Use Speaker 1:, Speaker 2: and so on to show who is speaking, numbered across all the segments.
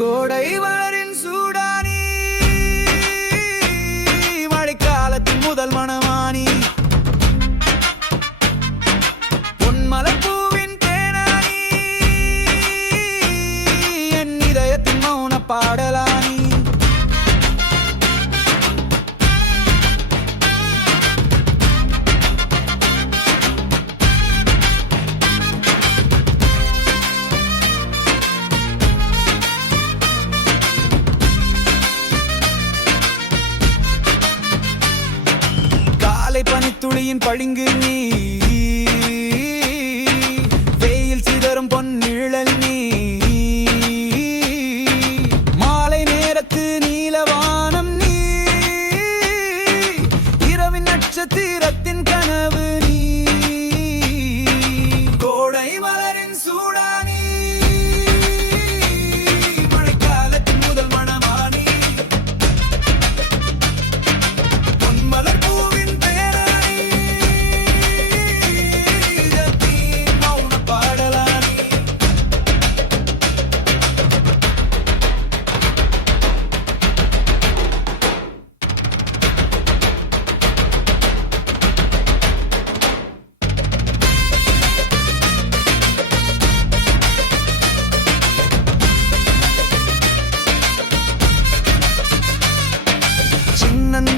Speaker 1: கோடை வாரின் சூட துளியின் பளிங்கு நீ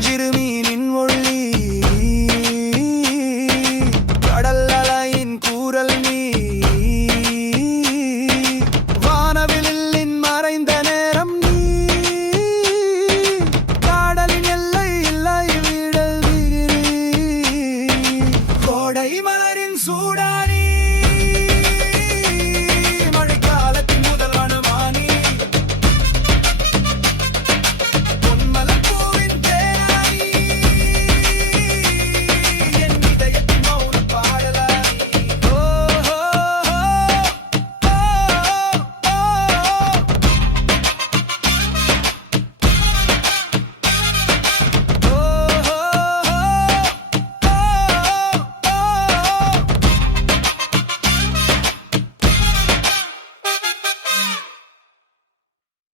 Speaker 1: சிறுமி